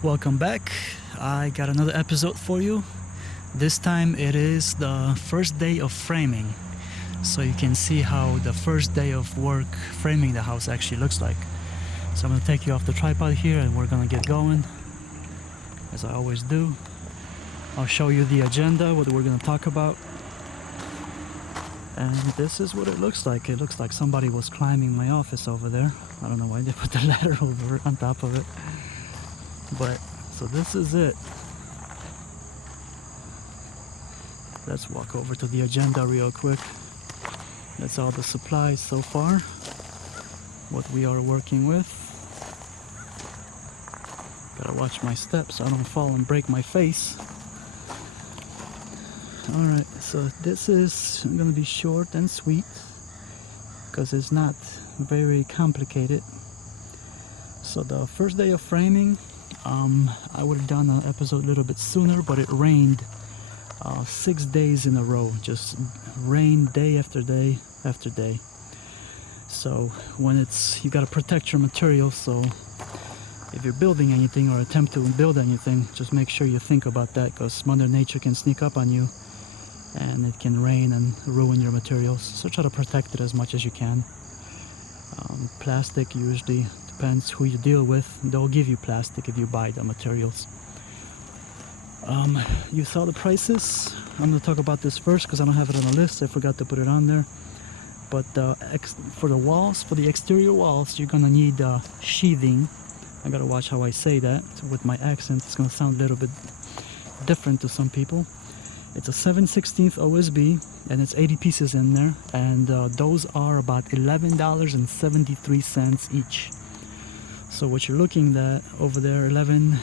Welcome back. I got another episode for you. This time it is the first day of framing. So you can see how the first day of work framing the house actually looks like. So I'm going to take you off the tripod here and we're going to get going. As I always do. I'll show you the agenda, what we're going to talk about. And this is what it looks like. It looks like somebody was climbing my office over there. I don't know why they put the ladder over on top of it. But, so this is it. Let's walk over to the agenda real quick. That's all the supplies so far. What we are working with. Gotta watch my steps so I don't fall and break my face. Alright, so this is gonna be short and sweet. Because it's not very complicated. So the first day of framing, I would have done an episode a little bit sooner, but it rained 6 days in a row. Just rain day after day after day. So when you gotta protect your material, so if you're building anything or attempt to build anything, just make sure you think about that, because Mother Nature can sneak up on you and it can rain and ruin your materials. So try to protect it as much as you can. Plastic usually depends who you deal with. They'll give you plastic if you buy the materials. You saw the prices. I'm going to talk about this first because I don't have it on the list. I forgot to put it on there. But for the walls, for the exterior walls, you're going to need sheathing. I got to watch how I say that. So with my accent, it's going to sound a little bit different to some people. It's a 7/16 OSB and it's 80 pieces in there, and those are about $11.73 each. So what you're looking at over there, 11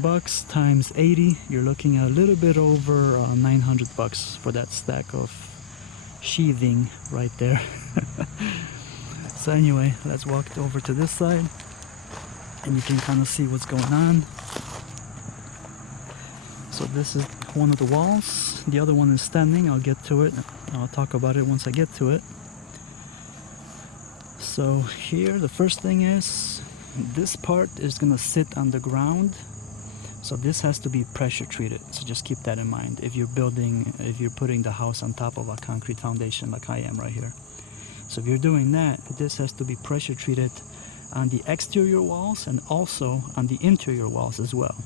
bucks times 80, you're looking at a little bit over 900 bucks for that stack of sheathing right there. So anyway, let's walk over to this side and you can kind of see what's going on. So this is one of the walls. The other one is standing. I'll get to it. I'll talk about it once I get to it. So here, the first thing is, this part is gonna sit on the ground. So this has to be pressure treated. So just keep that in mind if you're putting the house on top of a concrete foundation like I am right here. So if you're doing that, this has to be pressure treated on the exterior walls and also on the interior walls as well.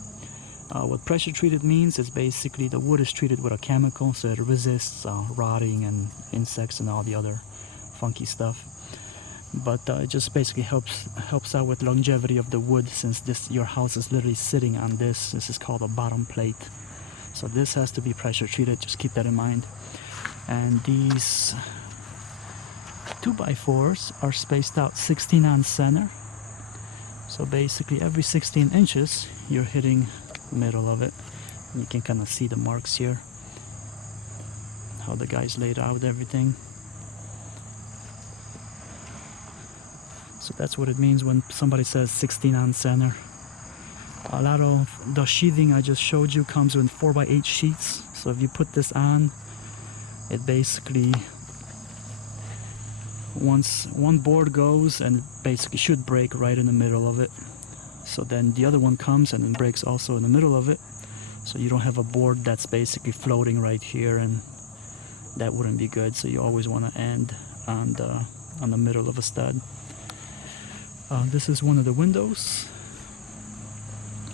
What pressure treated means is basically the wood is treated with a chemical so it resists rotting and insects and all the other funky stuff. But it just basically helps out with longevity of the wood, since your house is literally sitting on this. This is called a bottom plate. So this has to be pressure treated, just keep that in mind. And these 2x4s are spaced out 16 on center. So basically every 16 inches you're hitting the middle of it. You can kind of see the marks here, how the guys laid out everything. So that's what it means when somebody says 16 on center. A lot of the sheathing I just showed you comes with 4x8 sheets. So if you put this on, it basically, once one board goes, and it basically should break right in the middle of it. So then the other one comes and it breaks also in the middle of it. So you don't have a board that's basically floating right here, and that wouldn't be good. So you always want to end on the middle of a stud. This is one of the windows.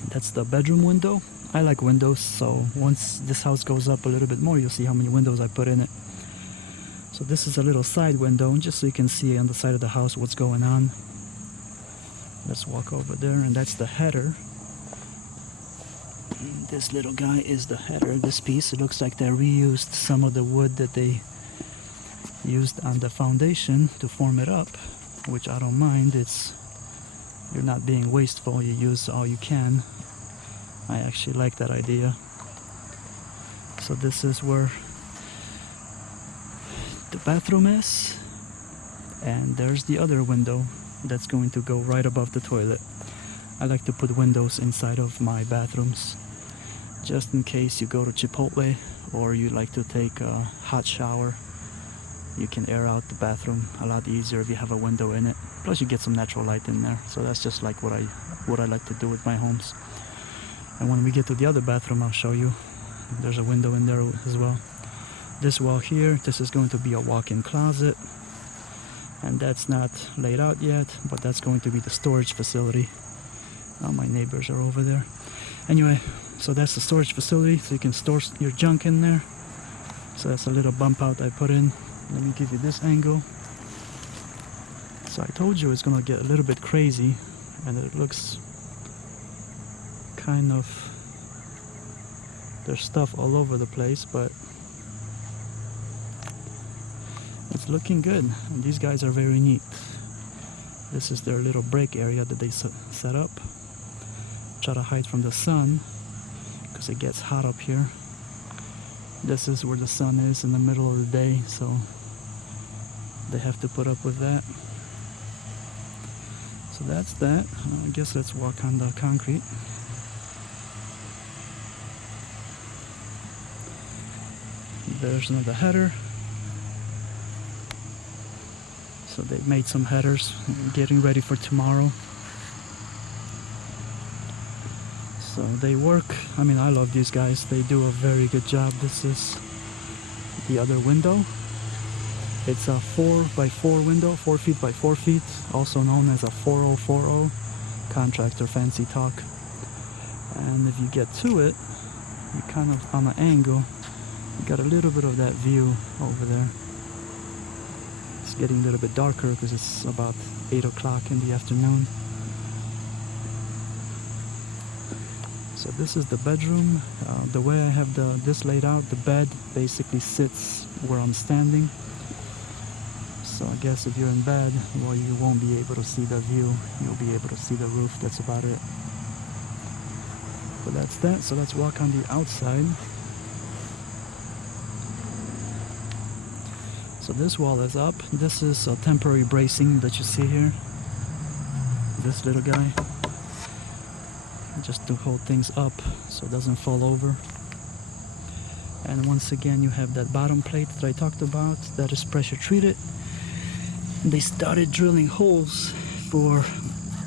That's the bedroom window. I like windows, so once this house goes up a little bit more, you'll see how many windows I put in it. So this is a little side window, just so you can see on the side of the house what's going on. Let's walk over there, and that's the header. This little guy is the header. This piece, it looks like they reused some of the wood that they used on the foundation to form it up, which I don't mind. You're not being wasteful, you use all you can. I actually like that idea. So this is where the bathroom is, and there's the other window that's going to go right above the toilet. I like to put windows inside of my bathrooms just in case you go to Chipotle or you like to take a hot shower. You can air out the bathroom a lot easier if you have a window in it. Plus you get some natural light in there. So that's just like what I what I like to do with my homes. And when we get to the other bathroom, I'll show you. There's a window in there as well. This wall here, this is going to be a walk-in closet, and that's not laid out yet, but that's going to be the storage facility. Oh, my neighbors are over there. Anyway, so that's the storage facility, so you can store your junk in there. So that's a little bump out I put in. Let me give you this angle. So I told you it's gonna get a little bit crazy, and it looks kind of, there's stuff all over the place, but it's looking good. And these guys are very neat. This is their little break area that they set up. Try to hide from the sun because it gets hot up here. This is where the sun is in the middle of the day, so they have to put up with that. So that's that. I guess let's walk on the concrete. There's another header. So they made some headers, getting ready for tomorrow. So they work. I mean, I love these guys. They do a very good job. This is the other window. It's a 4x4 window, 4 feet by 4 feet, also known as a 4040, contractor fancy talk. And if you get to it, you kind of on an angle, you got a little bit of that view over there. It's getting a little bit darker because it's about 8 o'clock in the afternoon. So this is the bedroom. The way I have this laid out, the bed basically sits where I'm standing. So I guess if you're in bed, well, you won't be able to see the view. You'll be able to see the roof. That's about it. But that's that. So let's walk on the outside. So this wall is up. This is a temporary bracing that you see here. This little guy. Just to hold things up so it doesn't fall over. And once again, you have that bottom plate that I talked about. That is pressure treated. They started drilling holes for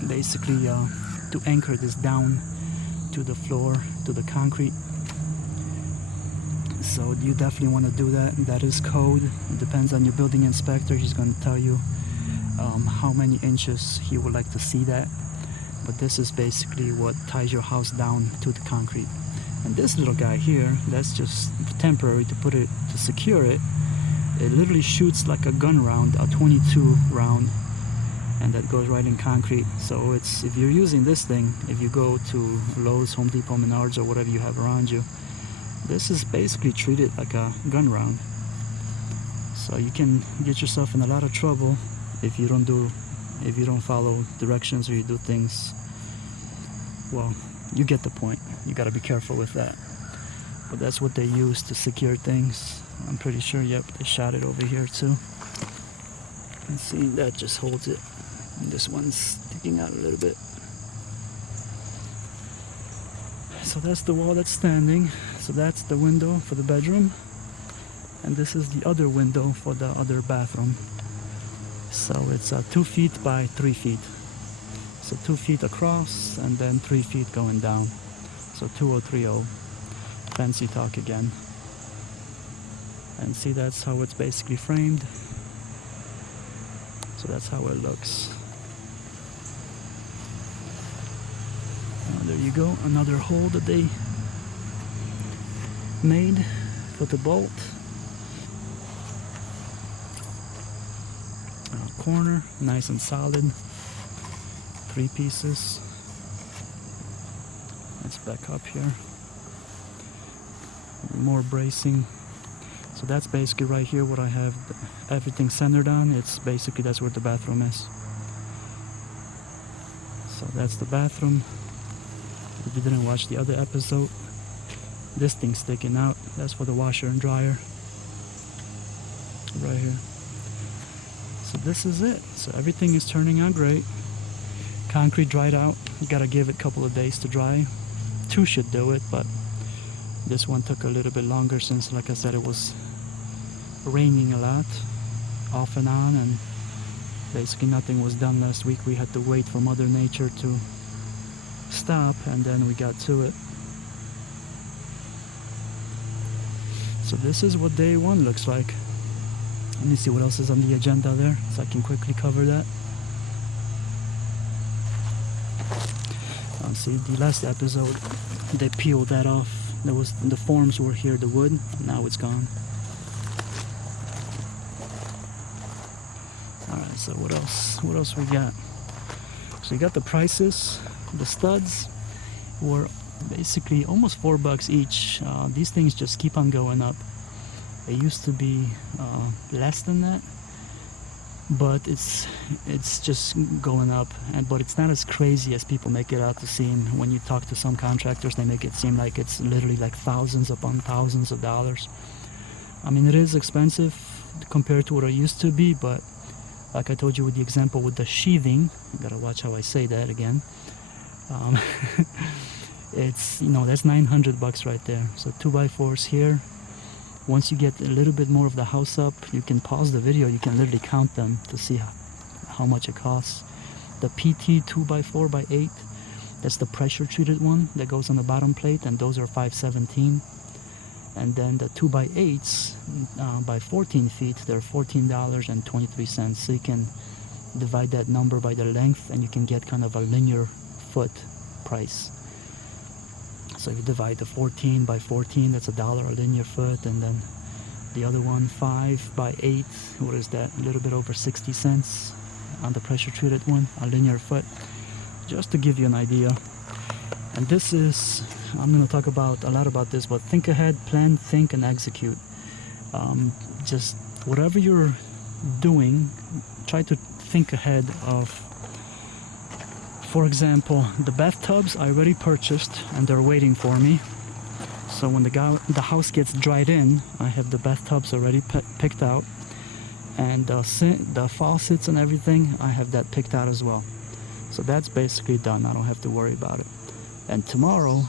basically to anchor this down to the floor, to the concrete. So you definitely want to do that. That is code. It depends on your building inspector. He's going to tell you how many inches he would like to see that. But this is basically what ties your house down to the concrete. And this little guy here, that's just temporary to put it, to secure it. It literally shoots like a gun round, a 22 round, and that goes right in concrete. So it's, if you're using this thing, if you go to Lowe's, Home Depot, Menards, or whatever you have around you, this is basically treated like a gun round. So you can get yourself in a lot of trouble if you don't follow directions or you do things. Well, you get the point. You got to be careful with that. But that's what they use to secure things. I'm pretty sure, yep, they shot it over here too. And see, that just holds it. And this one's sticking out a little bit. So that's the wall that's standing. So that's the window for the bedroom. And this is the other window for the other bathroom. So it's 2 feet by 3 feet. So 2 feet across and then 3 feet going down. So 2030. Fancy talk again. And see, that's how it's basically framed. So that's how it looks. There you go, another hole that they made for the bolt. Corner, nice and solid. 3 pieces. Let's back up here. More bracing. So that's basically right here what I have everything centered on. It's basically, that's where the bathroom is. So that's the bathroom. If you didn't watch the other episode, this thing sticking out, that's for the washer and dryer. Right here. So this is it. So everything is turning out great. Concrete dried out. You gotta give it a couple of days to dry. 2 should do it, but this one took a little bit longer since, like I said, it was raining a lot, off and on, and basically nothing was done last week. We had to wait for Mother Nature to stop, and then we got to it. So this is what day one looks like. Let me see what else is on the agenda there, so I can quickly cover that. See, the last episode, they peeled that off. There was, the forms were here, the wood, now it's gone. Alright, so what else we got? So you got the prices. The studs were basically almost $4 each. These things just keep on going up. It used to be less than that, but it's just going up, but it's not as crazy as people make it out to seem. When you talk to some contractors, they make it seem like it's literally like thousands upon thousands of dollars. I mean, it is expensive compared to what it used to be, but like I told you with the example with the sheathing, I gotta watch how I say that again. It's, you know, that's $900 right there. So 2x4s here. Once you get a little bit more of the house up, you can pause the video, you can literally count them to see how much it costs. The PT 2x4x8, that's the pressure treated one that goes on the bottom plate, and those are $517. And then the 2x8s by 14 feet, they're $14.23. So you can divide that number by the length and you can get kind of a linear foot price. So if you divide the 14 by 14, that's $1 a linear foot, and then the other one, 5x8, what is that? A little bit over 60 cents on the pressure treated one, a linear foot, just to give you an idea. And this is, I'm going to talk about a lot about this, but think ahead, plan, think, and execute. Just whatever you're doing, try to think ahead of. For example, the bathtubs I already purchased and they're waiting for me. So when the house gets dried in, I have the bathtubs already picked out, and the faucets and everything, I have that picked out as well. So that's basically done. I don't have to worry about it. And tomorrow,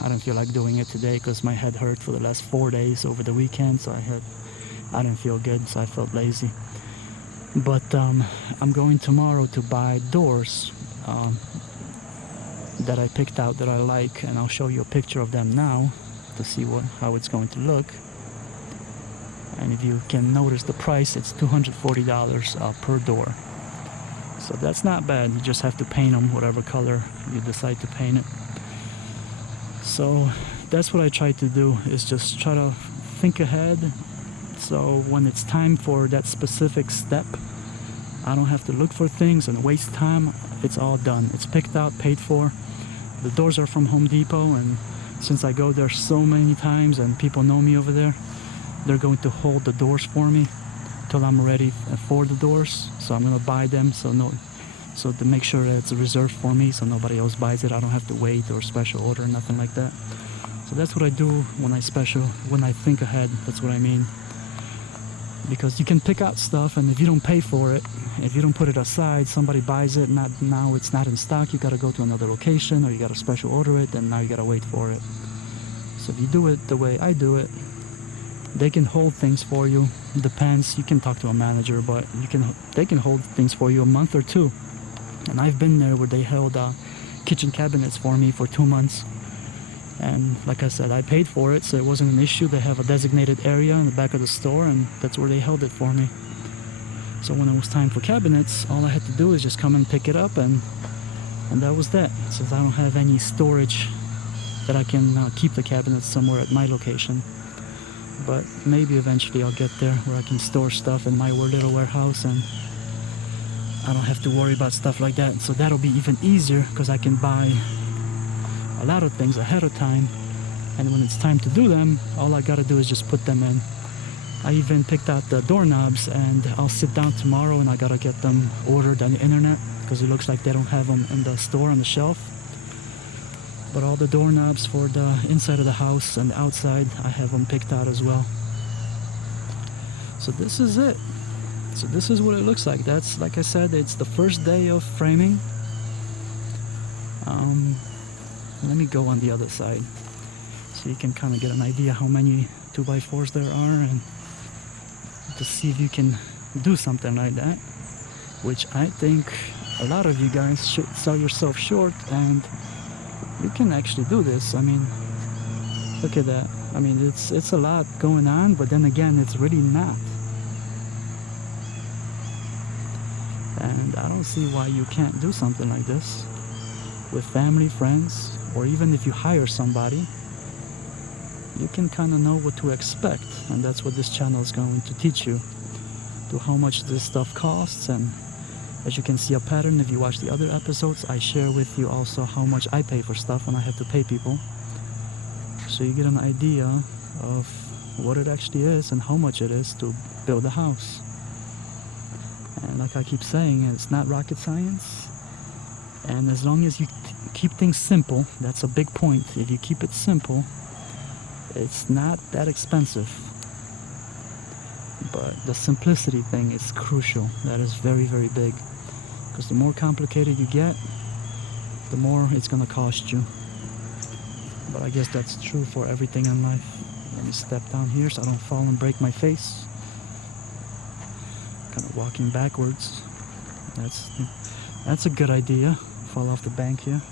I don't feel like doing it today because my head hurt for the last 4 days over the weekend, so I didn't feel good, so I felt lazy. But I'm going tomorrow to buy doors that I picked out that I like, and I'll show you a picture of them now to see how it's going to look. And if you can notice the price, it's $240 per door. So that's not bad. You just have to paint them whatever color you decide to paint it. So that's what I try to do, is just try to think ahead, so when it's time for that specific step, I don't have to look for things and waste time. It's all done. It's picked out, paid for. The doors are from Home Depot, and since I go there so many times and people know me over there, they're going to hold the doors for me till I'm ready for the doors. So I'm going to buy them, so to make sure that it's reserved for me so nobody else buys it. I don't have to wait or special order, nothing like that. So that's what I do when I think ahead. That's what I mean. Because you can pick out stuff, and if you don't pay for it, if you don't put it aside, somebody buys it, now it's not in stock, you gotta go to another location, or you gotta special order it, and now you gotta wait for it. So if you do it the way I do it, they can hold things for you. Depends, you can talk to a manager, but they can hold things for you a month or two. And I've been there where they held kitchen cabinets for me for 2 months. And like I said, I paid for it, so it wasn't an issue. They have a designated area in the back of the store, and that's where they held it for me. So when it was time for cabinets, all I had to do is just come and pick it up, and that was that. Since I don't have any storage that I can keep the cabinets somewhere at my location. But maybe eventually I'll get there where I can store stuff in my little warehouse, and I don't have to worry about stuff like that. So that'll be even easier, because I can buy a lot of things ahead of time, and when it's time to do them, all I gotta do is just put them in. I even picked out the doorknobs, and I'll sit down tomorrow and I gotta get them ordered on the internet, because it looks like they don't have them in the store on the shelf. But all the doorknobs for the inside of the house and the outside, I have them picked out as well. So this is it. So this is what it looks like. That's, like I said, it's the first day of framing. Let me go on the other side so you can kind of get an idea how many 2x4s there are, and to see if you can do something like that, which I think a lot of you guys should sell yourself short and you can actually do this. I mean, look at that. I mean, it's a lot going on, but then again, it's really not. And I don't see why you can't do something like this with family, friends, or even if you hire somebody. You can kind of know what to expect, and that's what this channel is going to teach you, to how much this stuff costs. And as you can see a pattern if you watch the other episodes, I share with you also how much I pay for stuff when I have to pay people, so you get an idea of what it actually is and how much it is to build a house. And like I keep saying, it's not rocket science, and as long as you keep things simple, that's a big point. If you keep it simple, it's not that expensive. But the simplicity thing is crucial. That is very, very big, because the more complicated you get, the more it's gonna cost you. But I guess that's true for everything in life. Let me step down here so I don't fall and break my face. Kind of walking backwards. That's a good idea. Fall off the bank here.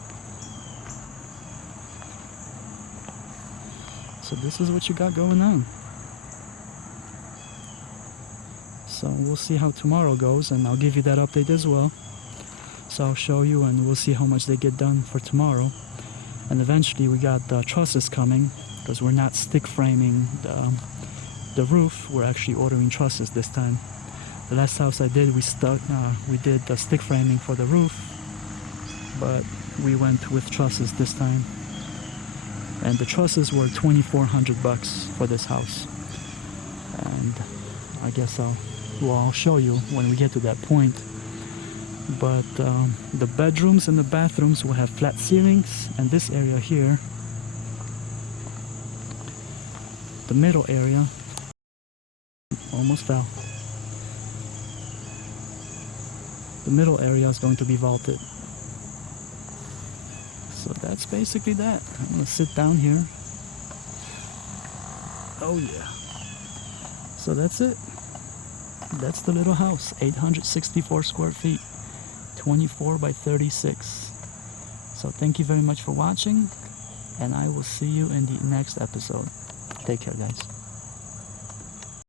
So this is what you got going on. So we'll see how tomorrow goes, and I'll give you that update as well. So I'll show you, and we'll see how much they get done for tomorrow. And eventually we got the trusses coming, because we're not stick framing the roof. We're actually ordering trusses this time. The last house I did, we did the stick framing for the roof, but we went with trusses this time. And the trusses were $2,400 for this house. And I guess I'll show you when we get to that point. But the bedrooms and the bathrooms will have flat ceilings, and this area here, the middle area, almost fell. The middle area is going to be vaulted. So that's basically that. I'm gonna sit down here. Oh yeah. So that's it. That's the little house, 864 square feet, 24 by 36. So thank you very much for watching, and I will see you in the next episode. Take care, guys.